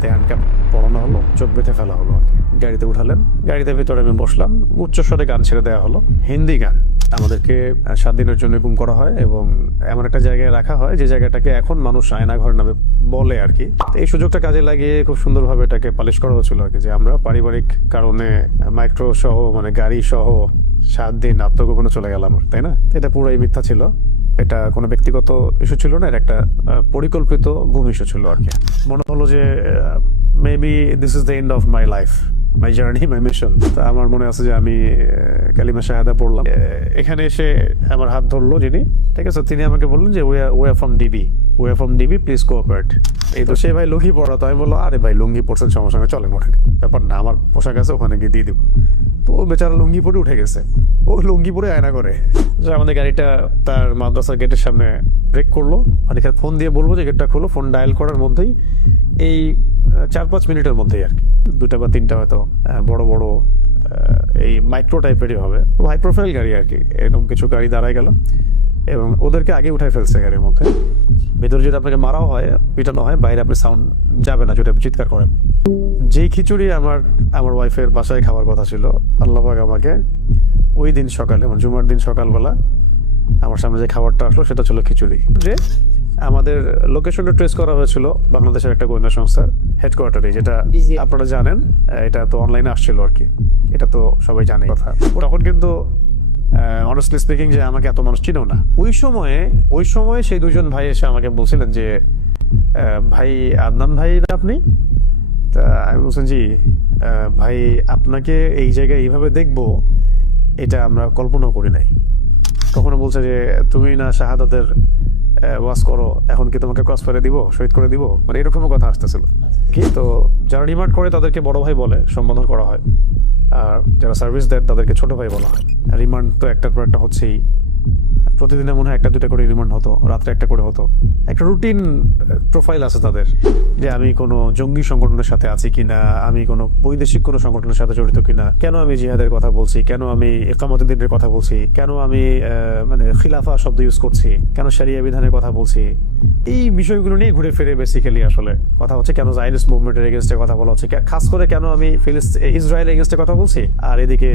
হাতে হ্যান্ডকাপ পরানো হলো, চোখ বেঁধে ফেলা হলো আর কি। গাড়িতে উঠালেন, গাড়িতে ভিতরে আমি বসলাম, উচ্চস্বরে গান ছেড়ে দেওয়া হলো, হিন্দি গান। আমাদেরকে 7 দিনের জন্য গুম করা হয় এবং এমন একটা জায়গায় রাখা হয় যে জায়গাটাকে এখন মানুষ আয়নাঘর নামে বলে আর কি। এই সুযোগটা কাজে লাগিয়ে খুব সুন্দরভাবে এটাকে পালিশ করা হচ্ছিল আর কি, যে আমরা পারিবারিক কারণে মাইক্রো সহ মানে গাড়ি সহ 7 দিন আত্মগোপনে চলে গেলাম, তাই না? এটা পুরোই মিথ্যা ছিল, এটা কোনো ব্যক্তিগত ইস্যু ছিল না, এটা একটা পরিকল্পিত গুম ইস্যু ছিল আর কি। মনে হলো যে maybe this is the end of my life, my journey, my mission. তা আমার মনে আছে যে আমি কালিমা শাহাদা পড়লাম। এখানে এসে আমার হাত ধরলো যিনি, ঠিক আছে, তিনি আমাকে বললেন যে we are from DB, please cooperate. এই তো সে ভাই লুঙ্গি পরা, তো আমি বললো আরে ভাই লুঙ্গি পরছেন, সমস্যা নেই, চলেন ওঠেন, ব্যাপার না, আমার পোশাক আছে, ওখানে গিয়ে দিয়ে দিব। তো ও বেচারা লুঙ্গি পরে উঠে গেছে, ও লুঙ্গি পরে আয়না করে। আমাদের গাড়িটা তার মাদ্রাসার গেটের সামনে ব্রেক করলো, আর এখানে ফোন দিয়ে বলবো যে গেটটা খোলো। ফোন ডায়াল করার মধ্যেই এই 4-5 মিনিটের মধ্যেই আর কি 2টা বা 3টা হয়তো বড় বড় এই মাইক্রো টাইপেরই হবে, হাই প্রোফাইল গাড়ি আর কি, এরকম কিছু গাড়ি দাঁড়ায় গেল এবং ওদেরকে আগে উঠাই ফেলছে গাড়ির মধ্যে। ভেতরে যদি আপনাকে মারাও হয়, পিটানো হয়, বাইরে আপনি সাউন্ড যাবে না যদি আপনি চিৎকার করেন। যেই খিচুড়ি আমার ওয়াইফের বাসায় খাওয়ার কথা ছিল, আল্লাহ পাক আমাকে ওই দিন সকালে, মানে জুমার দিন সকালবেলা আমার সামনে যে খাবারটা আসলো সেটা ছিল খিচুড়ি। যে আমাদের লোকেশনটা ট্রেস করা হয়েছিল বাংলাদেশের একটা গোয়েন্দা সংস্থার হেডকোয়ার্টারে, যেটা আপনারা জানেন, এটা তো অনলাইনে আসছিল আর কি, এটা তো সবাই জানে কথা। তখন কিন্তু অনেস্টলি স্পিকিং যে আমাকে এত মানুষ চিনেও না। ওই সময়ে সেই দুজন ভাই এসে আমাকে বলছিলেন যে ভাই আদনান ভাই না আপনি? তা আমি বলছেন জি ভাই, আপনাকে এই জায়গায় এইভাবে দেখবো এটা আমরা কল্পনাও করি নাই। কখনো বলছে যে তুমি না শাহাদাতের ওয়াজ করো, এখন কি তোমাকে ক্রস ফায়ারে দিব, শহীদ করে দিব, মানে এরকমও কথা আসতেছিল কি। তো যারা রিমান্ড করে তাদেরকে বড় ভাই বলে সম্বোধন করা হয়, আর যারা সার্ভিস দেয় তাদেরকে ছোট ভাই বলা হয়। রিমান্ড তো একটার পর একটা হচ্ছেই, প্রতিদিনে মনে হয় 1-2টা করে রিমান্ড হতো, রাত্রে 1টা করে হতো। একটা রুটিন প্রোফাইল আছে তাদের, যে আমি কোনো জঙ্গি সংগঠনের সাথে আছি কিনা, আমি কোনো বৈদেশিক কোনো সংগঠনের সাথে জড়িত কিনা, কেন আমি জিহাদের কথা বলছি, কেন আমি ইকামতের দিনের কথা বলছি, কেন আমি মানে খিলাফা শব্দ ইউজ করছি, কেন শরিয়া বিধানের কথা বলছি, এই বিষয়গুলো নিয়ে ঘুরে ফিরে বেসিক্যালি আসলে কথা হচ্ছে। কেন জায়নিস্ট মুভমেন্টের এগেনস্টে কথা বলা হচ্ছে, খাস করে কেন আমি ইসরায়েলের এগেনস্টে কথা বলছি, আর এদিকে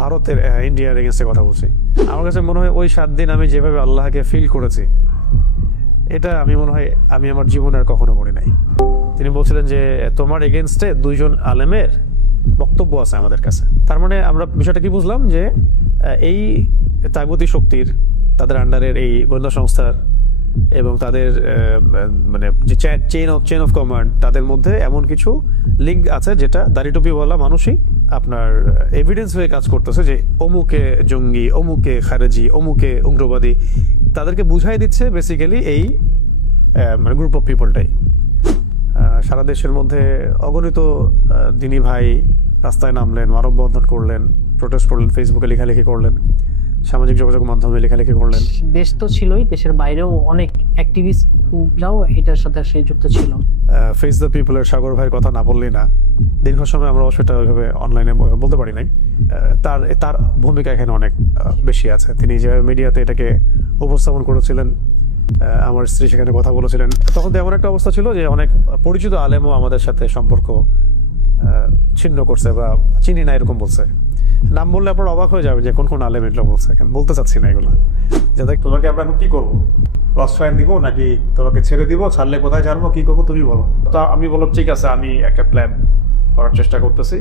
ভারতের ইন্ডিয়ার এগেনস্টে কথা বলছি। আমার কাছে মনে হয় ওই 7 দিন আমি যেভাবে আল্লাহকে ফিল করেছি, এটা আমি মনে হয় আমি আমার জীবনে আর কখনো করি নাই। তিনি বলছিলেন যে তোমার এগেনস্টে 2 জন আলেমের বক্তব্য আছে আমাদের কাছে। তার মানে আমরা বিষয়টা কি বুঝলাম, যে এই তাগুতি শক্তির, তাদের আন্ডারের এই গোয়েন্দা সংস্থার এবং তাদের মানে যে চেইন অফ কমান্ড, তাদের মধ্যে এমন কিছু লিঙ্ক আছে যেটা দাড়ি টুপিওয়ালা মানুষই আপনার এভিডেন্স হয়ে কাজ করতেছে, যে অমুকে জঙ্গি, অমুকে খারেজি, অমুকে উগ্রবাদী, তাদেরকে বুঝাই দিচ্ছে বেসিক্যালি এই মানে গ্রুপ অফ পিপলটাই। সারা দেশের মধ্যে অগণিত দিনী ভাই রাস্তায় নামলেন, মানববন্ধন করলেন, প্রোটেস্ট করলেন, ফেসবুকে লেখালেখি করলেন, সামাজিক যোগাযোগ মাধ্যমে লেখালেখি করলেন। দেশ তো ছিলই, দেশের বাইরেও অনেক অ্যাক্টিভিস্টরাও এটার সাথে যুক্ত ছিল। ফেস দ্য পিপলের সাগর ভাইয়ের কথা না বললেই না। দীর্ঘ সময় আমরা সেটা ওইভাবে অনলাইনে বলতে পারি নাই। তার ভূমিকা এখানে অনেক বেশি আছে। তিনি যে মিডিয়াতে এটাকে উপস্থাপন করেছিলেন, আমার স্ত্রী সেখানে কথা বলেছিলেন, তখন এমন একটা অবস্থা ছিল যে অনেক পরিচিত আলেমও আমাদের সাথে সম্পর্ক ছিন্ন করছে বা চিনি না এরকম বলছে। নাম বললে আপনার অবাক হয়ে যাবে যে কোন কোন আলেম এগুলো বলছে, বলতে চাচ্ছি না এগুলো। যাতে তোমাকে আমরা এখন কি করবো, ক্রস ফায়ার দিব নাকি তোমাকে ছেড়ে দিব, ছাড়লে কোথায় জানবো, কি করবো তুমি বলো। তো আমি বললাম ঠিক আছে, আমি একটা প্ল্যান করার চেষ্টা করতেছি,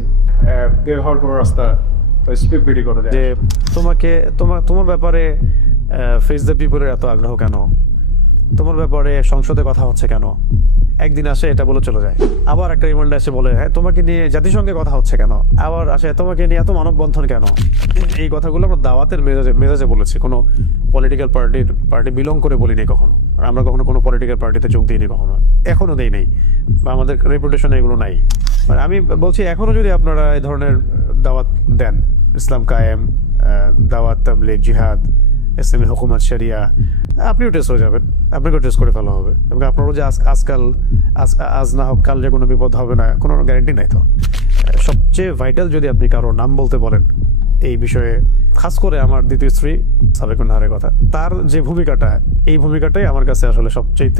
বের হওয়ার কোনো রাস্তা স্পিড বিডি করে যে তোমার ব্যাপারে ফেস দ্য পিপলের এত আগ্রহ কেন, তোমার ব্যাপারে সংসদে কথা হচ্ছে কেন, একদিন আসে এটা বলে চলে যায়, আবার একটা রিমান্ডে এসে বলে হ্যাঁ তোমাকে নিয়ে জাতিসংঘে কথা হচ্ছে কেন, আবার আসে তোমাকে নিয়ে এত মানববন্ধন কেন। এই কথাগুলো আমরা দাওয়াতের মেজাজে বলেছি, কোনো পলিটিক্যাল পার্টি বিলং করে বলিনি কখনো, আর আমরা কখনো কোনো পলিটিক্যাল পার্টিতে যোগ দিইনি কখনো, এখনো দেই নেই, বা আমাদের রেপুটেশনে এগুলো নাই। মানে আমি বলছি এখনো যদি আপনারা এই ধরনের দাওয়াত দেন, ইসলাম কায়েম, দাওয়াত তাবলীগ, জিহাদ, ইসলামী হুকুমত, শরিয়া, আপনিও টেস্ট হয়ে যাবেন, আপনাকেও টেস্ট করে ফেলা হবে, এবং আপনারও যে আজ না হোক কাল যে কোনো বিপদ হবে না কোনো গ্যারান্টি নাই। তো সবচেয়ে ভাইটাল যদি আপনি কারো নাম বলতে বলেন এই বিষয়ে, খাস করে আমার দ্বিতীয় স্ত্রী সাবেকুন নাহারের কথা, তার যে ভূমিকাটা, এই ভূমিকাটাই আমার কাছে আসলে সবচেয়ে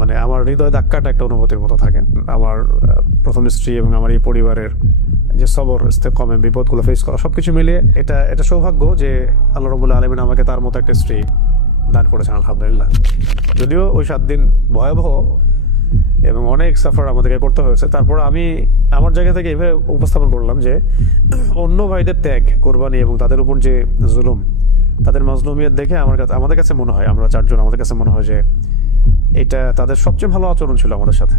মানে আমার হৃদয় ধাক্কাটা একটা অনুভূতির মতো থাকে। আমার প্রথম স্ত্রী এবং আমার এই পরিবারের যে সবর ইস্তেকমে বিপদগুলো ফেস করা সবকিছু মিলিয়ে এটা সৌভাগ্য যে আল্লাহ রাব্বুল আলামিন আমাকে তার মতো একটা স্ত্রী দান করেছেন, আলহামদুলিল্লাহ। যদিও ওই 7 দিন ভয়াবহ এবং অনেক সাফার আমাদেরকে করতে হয়েছে, তারপর আমি আমার জায়গা থেকে এভাবে উপস্থাপন করলাম যে অন্য ভাইদের ত্যাগ, কোরবানি এবং তাদের উপর যে জুলুম, তাদের মাজলুমিয়ত দেখে আমাদের কাছে মনে হয়, আমরা 4 জন, আমাদের কাছে মনে হয় যে এটা তাদের সবচেয়ে ভালো আচরণ ছিল আমাদের সাথে।